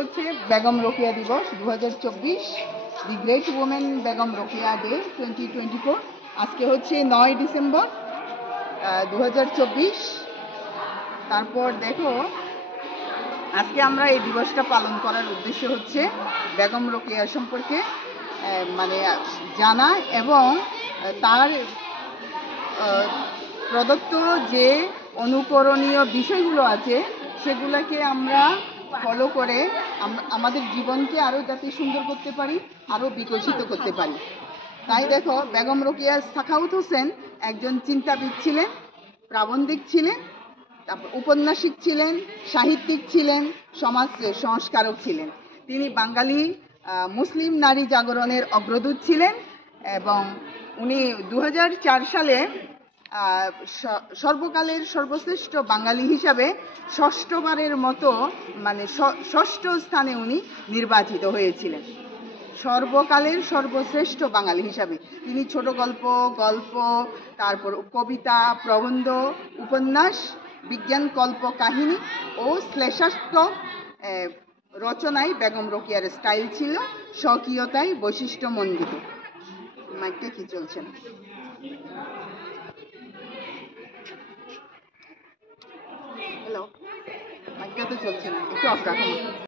হচ্ছে বেগম রোকেয়া দিবস 2024, দি great women Begum Rokeya day 2024। আজকে হচ্ছে 9 ডিসেম্বর 2024। তারপর দেখো, আজকে আমরা এই দিবসটা পালন করার উদ্দেশ্য হচ্ছে বেগম রোকেয়া সম্পর্কে মানে জানা এবং তার প্রদত্ত যে অনুকরণীয় বিষয়গুলো আছে সেগুলোকে আমরা ফলো করে আমাদের জীবনকে আরও যাতে সুন্দর করতে পারি, আরও বিকশিত করতে পারি। তাই দেখো, বেগম রোকেয়া সাখাওয়াত হোসেন একজন চিন্তাবিদ ছিলেন, প্রাবন্ধিক ছিলেন, তারপর উপন্যাসিক ছিলেন, সাহিত্যিক ছিলেন, সমাজ সংস্কারক ছিলেন। তিনি বাঙালি মুসলিম নারী জাগরণের অগ্রদূত ছিলেন এবং উনি 2004 সালে সর্বকালের সর্বশ্রেষ্ঠ বাঙালি হিসাবে ষষ্ঠবারের মতো মানে ষষ্ঠ স্থানে উনি নির্বাচিত হয়েছিলেন। সর্বকালের সর্বশ্রেষ্ঠ বাঙালি হিসাবে তিনি ছোট গল্প, তারপর কবিতা, প্রবন্ধ, উপন্যাস, বিজ্ঞান কল্প কাহিনী ও শ্লেষাত্মক রচনায় বেগম রোকেয়ার স্টাইল ছিল স্বকীয়তায় বৈশিষ্ট্যমণ্ডিত। মাইকটা কি চলছে না? হ্যালো, মাইকটা তো চলছে না, একটু অফ রাখো।